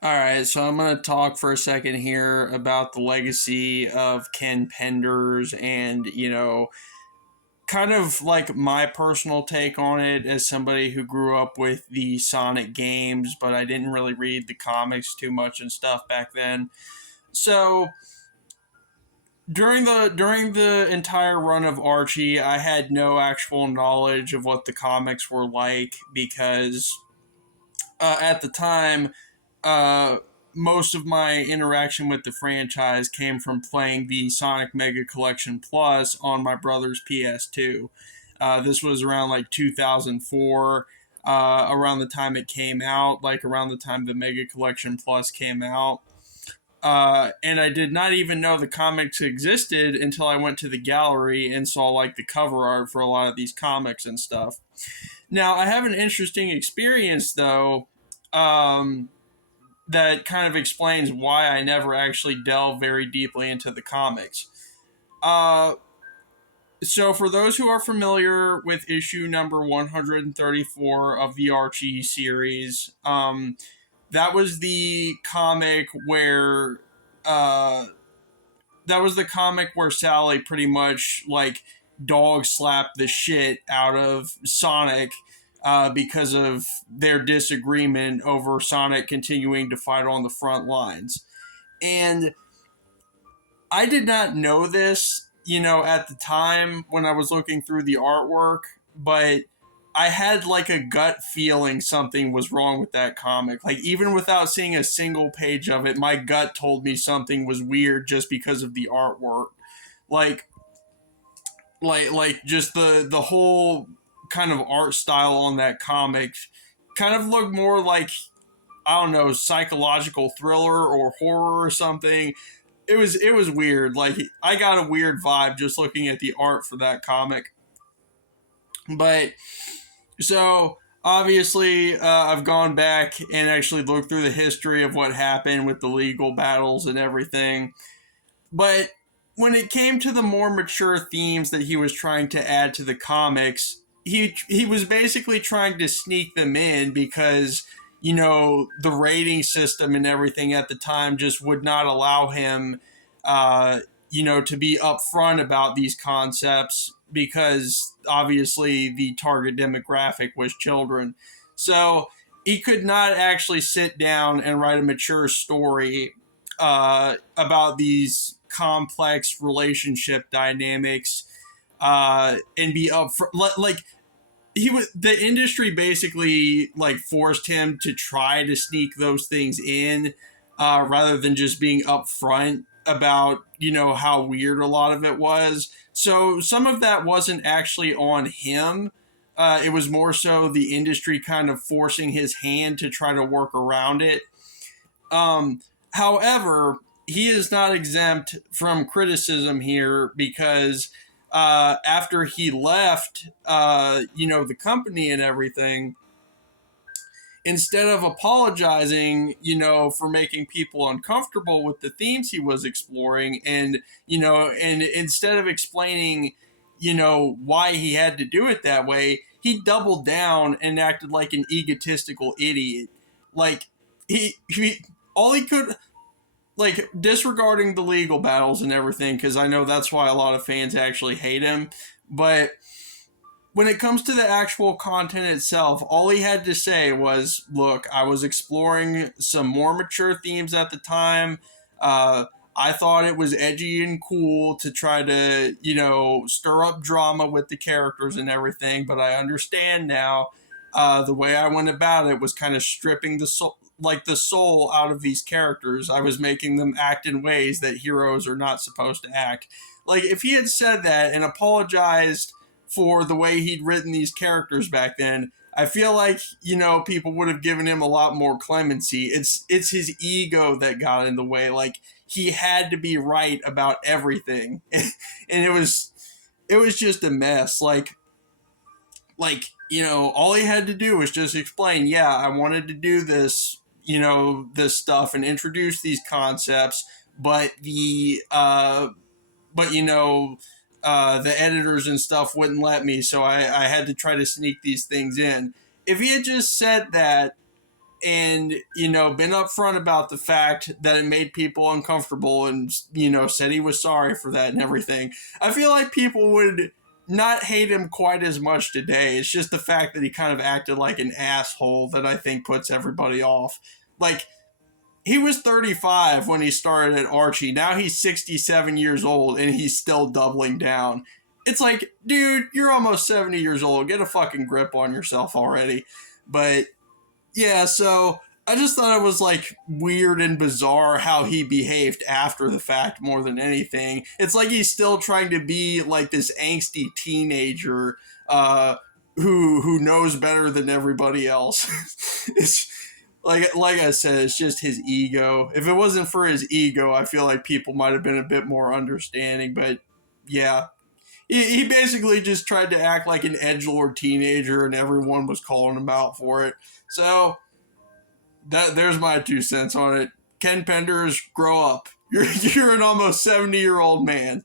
All right, so I'm going to talk for a second here about the legacy of Ken Penders and, kind of like my personal take on it as somebody who grew up with the Sonic games, but I didn't really read the comics too much and stuff back then. So, during the entire run of Archie, I had no actual knowledge of what the comics were like because at the time uh, most of my interaction with the franchise came from playing the Sonic Mega Collection Plus on my brother's PS2. This was around like 2004, around the time it came out, like around the time the Mega Collection Plus came out. And I did not even know the comics existed until I went to the gallery and saw like the cover art for a lot of these comics and stuff. Now, I have an interesting experience though, um, that kind of explains why I never actually delved very deeply into the comics. Uh, so, for those who are familiar with issue number 134 of the Archie series, that was the comic where uh, Sally pretty much like dog slapped the shit out of Sonic because of their disagreement over Sonic continuing to fight on the front lines. And I did not know this, at the time when I was looking through the artwork, but I had like a gut feeling something was wrong with that comic. Like even without seeing a single page of it, my gut told me something was weird just because of the artwork. Like like just the whole kind of art style on that comic kind of looked more like, I don't know, psychological thriller or horror or something. It was weird. Like I got a weird vibe just looking at the art for that comic. But so obviously, I've gone back and actually looked through the history of what happened with the legal battles and everything. But when it came to the more mature themes that he was trying to add to the comics, he was basically trying to sneak them in because the rating system and everything at the time just would not allow him to be upfront about these concepts because obviously the target demographic was children. So he could not actually sit down and write a mature story about these complex relationship dynamics and be up for like he was the industry basically like forced him to try to sneak those things in rather than just being upfront about how weird a lot of it was. So some of that wasn't actually on him. It was more so the industry kind of forcing his hand to try to work around it. However, he is not exempt from criticism here because after he left, the company and everything, instead of apologizing, for making people uncomfortable with the themes he was exploring, and instead of explaining, why he had to do it that way, he doubled down and acted like an egotistical idiot. Like he all he could, like, disregarding the legal battles and everything, because I know that's why a lot of fans actually hate him. But when it comes to the actual content itself, all he had to say was, "Look, I was exploring some more mature themes at the time. Uh, I thought it was edgy and cool to try to, stir up drama with the characters and everything. But I understand now. The way I went about it was kind of stripping the soul out of these characters. I was making them act in ways that heroes are not supposed to act." Like if he had said that and apologized for the way he'd written these characters back then, I feel like people would have given him a lot more clemency. It's his ego that got in the way. Like he had to be right about everything, and it was just a mess. All he had to do was just explain, yeah, I wanted to do this, this stuff and introduce these concepts, but the editors and stuff wouldn't let me, so I had to try to sneak these things in. If he had just said that, and been upfront about the fact that it made people uncomfortable, and said he was sorry for that and everything, I feel like people would not hate him quite as much today. It's just the fact that he kind of acted like an asshole that I think puts everybody off. Like, he was 35 when he started at Archie. Now he's 67 years old and he's still doubling down. It's like, dude, you're almost 70 years old. Get a fucking grip on yourself already. But yeah, so I just thought it was like weird and bizarre how he behaved after the fact more than anything. It's like he's still trying to be like this angsty teenager who knows better than everybody else. It's like I said, it's just his ego. If it wasn't for his ego, I feel like people might have been a bit more understanding. But yeah, he basically just tried to act like an edgelord teenager, and everyone was calling him out for it. So there's my 2 cents on it. Ken Penders, grow up. You're an almost 70-year-old man.